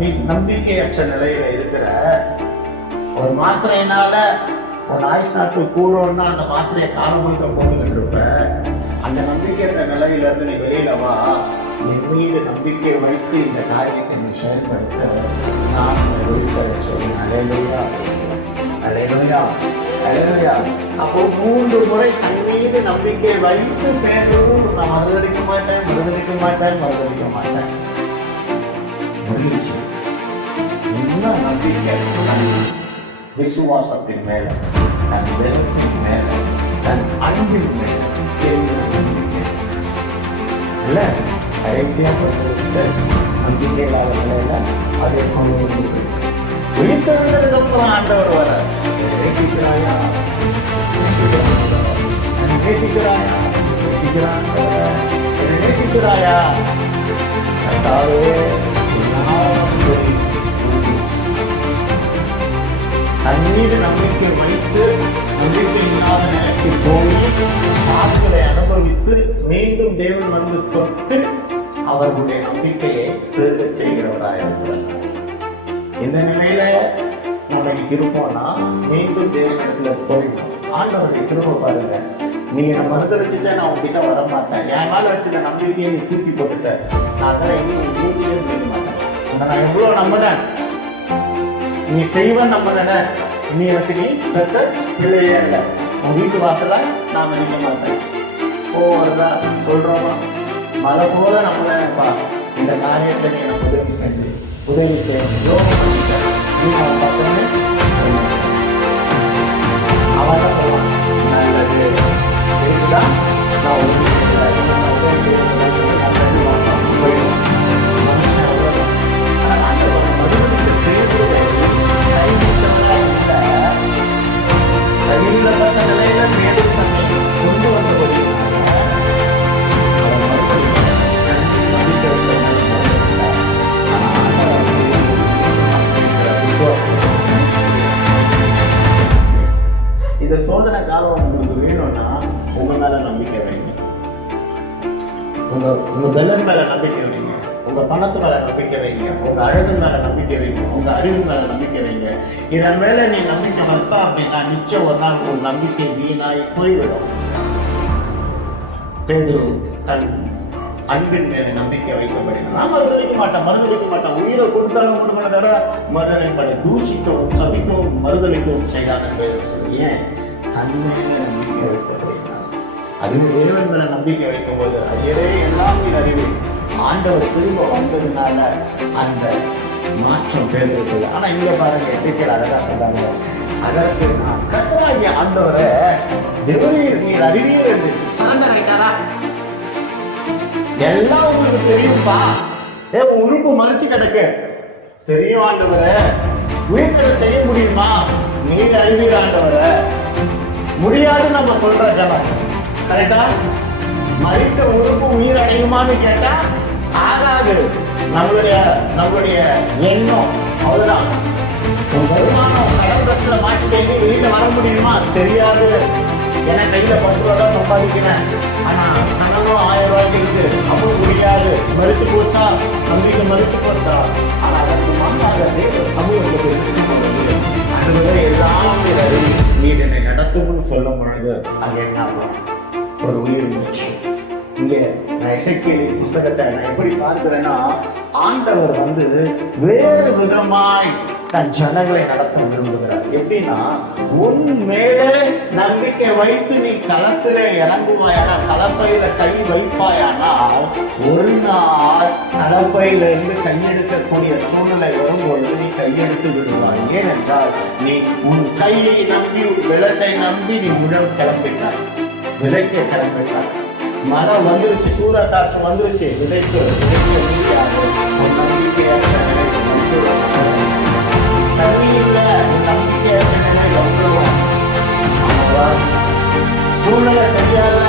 நீ நம்பிக்கையற்ற நிலையில இருக்கிற ஒரு மாத்திரையினால ஒரு ஆயுஷ் நாட்கள் கூடன்னா அந்த மாத்திரையை காரணமுழுக்க போட்டுக்கிட்டு இருப்ப. அந்த நம்பிக்கையற்ற நிலையில இருந்து நீ வெளியில வா. என் மீது நம்பிக்கை வைத்து இந்த காரியத்தை நீ செயல்படுத்த நான் சொல்றேன். அலையிலையா அலையிலையா அலையிலையா. அப்போ 3 முறை தன் மீது நம்பிக்கை வைத்து பேரும் நான் மறுதளிக்க மாட்டேன் மறுதளிக்க மாட்டேன் மறுதளிக்க மாட்டேன். இன்னும் நம்பிக்கை விசுவாசத்தின் மேல தன் வேதத்தின் மேல தன் அன்பின் மேல இல்ல கடைசியா நம்பிக்கை இல்லாத நிலையில அதே சமயம் உயிர்த்தெழுந்ததுக்கு அப்புறம் ஆண்டவர் வர நேசிக்கிறாயா நேசிக்கிறாயா நேசிக்கிறாயா கர்த்தாவே தன் மீது நம்பிக்கை வைத்து நம்பிக்கை இல்லாத நிலைக்கு போய் பாடுகளை அனுபவித்து மீண்டும் தேவன் வந்து தொட்டு அவர்களுடைய நம்பிக்கையை திருத்த செய்கிறவராக இருக்கிறார். இந்த நிலையில நம்ம இன்னைக்கு இருப்போம்னா மீண்டும் தேவனிடத்துல போயிடும். ஆண்டவருடைய திரும்ப பாருங்க, நீங்க நான் மறுதளிச்சுட்டேன், நான் உங்ககிட்ட வர மாட்டேன். என் மேல வச்சிருந்த நம்பிக்கையை நீ தூக்கி போட்டுட்ட, நான் தான் எங்கேயும் ஊட்டியே போயிட மாட்டேன். நான் எவ்வளவு நம்பினேன், நீ செய்வன் நம்பின, நீ எனக்கு நீ பெற்ற பிள்ளையே இல்லை, உன் வீட்டு வாசல நான் நினைக்க மாட்டேன். வருதா சொல்றோமா, மழை போல நம்மளப்பா இந்த காரியத்தை நீ எனக்கு உதவி செய்யணும். அவன் தான் சொல்லுவான், நல்லது இதுதான் நான் நிலையில மேலும் தன்னை கொண்டு வந்த இந்த சோதனை காலம் உங்களுக்கு வேணும்னா உங்க மேல நம்பிக்கை வைங்க, உங்க பெலன் மேல நம்பிக்கை வைங்க, உங்க பணத்து மேல நம்பிக்கை வைங்க, உங்க அழகு மேல நம்பிக்கை வைங்க, உங்க அறிவு மேல நம்பிக்கை வைங்க. இதன் மேல நீ நம்பிக்கை வைப்பா அப்படின்னா நிச்சயம் ஒரு நாள் உன் நம்பிக்கை வீணாய் போய்விடும். பேதுரு தன் அன்பின் மேல நம்பிக்கை வைக்கப்படினா நான் மறுதளிக்க மாட்டேன், உயிரை கொடுத்தாலும் ஒன்று தடவை மறுதளிப்படை தூஷிக்கவும் சபிக்கவும் மறுதளிக்கவும் செய்தான் என்பதை ஏன் தன் மேல நம்பிக்கை வைக்கப்படினா அறிவு இறைவன் மேல நம்பிக்கை வைக்கும் போது ஐயரே எல்லாமே அறிவு ஆண்டவர் திரும்ப வந்ததுனால அந்த மாற்றம் பேருக்கு. ஆனா இங்க பாருங்க சீக்கிரம் அழகா சொல்றாங்க, அதற்கு நான் கர்த்தராகிய ஆண்டவரை தேவரீர் நீர் அறிவீர் என்று சரண்டர் ஆயிட்டாரா? எல்லாம் உங்களுக்கு தெரியும்பா, உறுப்பு மறைச்சு கிடக்கு தெரியும் ஆண்டவரை, உயிர்த்தலை செய்ய முடியுமா? நீர் அறிவீர் ஆண்டவரை. முடியாதுன்னு நம்ம சொல்ற ஜனம் கரெக்டா? மறித்த உறுப்பு உயிர் அடையுமான்னு கேட்டா ஆகாது. நம்மளுடைய எண்ணம் அவ்வளவுதான். வருமானம் கடன் பிரச்சனை மாட்டிட்டே வெளியில வர முடியுமா? தெரியாது. ஏன்னா கையில 10 ரூபா தான் சம்பாதிக்கிறேன், ஆனா கணவனும் 1000 ரூபாய்க்கு இருக்கு, அப்புறம் முடியாது. மறுத்து போச்சா நம்பிக்கை, மறுத்து போச்சா? ஆனா அதற்கு மாறாக சமூகத்தை அதுவே எல்லாம் நீர் என்னை நடத்தும்னு சொல்லும் பொழுது அங்க என்ன ஆகும்? ஒரு உயிர் மூச்சு. இங்க நான் எசேக்கியேல் புத்தகத்தை நான் எப்படி பார்க்கிறேன்னா, ஆண்டவர் வந்து வேறு விதமாய் தன் ஜனங்களை நடத்த விரும்புகிறார். எப்படின்னா, உன் மேலே நம்பிக்கை வைத்து நீ களத்திலே இறங்குவாயானால், கலப்பையில கை வைப்பாயானால், ஒரு நாள் கலப்பையில இருந்து கையெடுக்கக்கூடிய சூழ்நிலை வரும்பொழுது நீ கையெடுத்து விடுவாய். ஏனென்றால் நீ உன் கையை நம்பி விளத்தை நம்பி நீ உழவு கிளம்பிட்டாய், விதைக்க கிளம்பிட்டாய். மழை வந்துருச்சு, சூறாக்காற்று வந்துருச்சு, விதைக்க முடியாது. தண்ணி இல்லை, நம்பிக்கையற்ற நிலை வந்துடும். சூழ்நிலை சரியால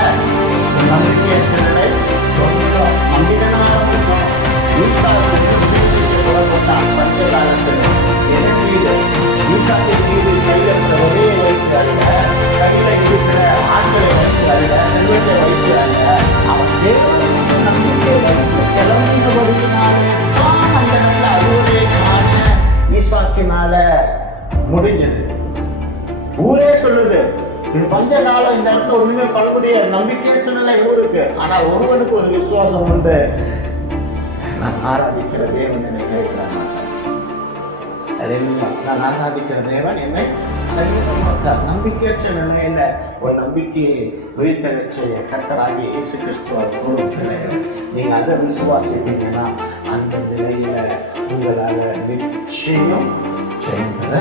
நம்பிக்கையற்ற நிலை வந்துடும். நம்பிக்கைனா பச்சை காலத்தில் எதன் மீது ஈசாத்தின் மீது கையில் ஒரே வைத்து அல்ல, கையில இருக்கிற ஆட்களை வைத்து அல்ல, செல்வத்தை வைத்து அல்ல, அவன் நம்பிக்கை வைத்து கிளம்பினபடியினாலே தான் அந்த நல்ல முடிஞ்சது. ஊரே சொல்லுது இது பஞ்ச காலம், இந்த இடத்துல ஒண்ணுமே பண்ண முடியாது, நம்பிக்கையற்ற நிலை ஊருக்கு. ஆனால் ஒருவனுக்கு ஒரு விசுவாசம் உண்டு, நான் ஆராதிக்கிற தேவன் என்னை கைவிட மாட்டார். நான் ஆராதிக்கிற தேவன் என்னை கைவிட மாட்டார். நம்பிக்கையற்ற நிலையில ஒரு நம்பிக்கையை உயிர்த்தெழச் செய்ய கர்த்தராகிய இயேசு கிறிஸ்துவால் கூடும் நிலையில நீங்க அதை விசுவாசிப்பீங்கன்னா அந்த நிலையில உங்களால நிச்சயம் செயல்பட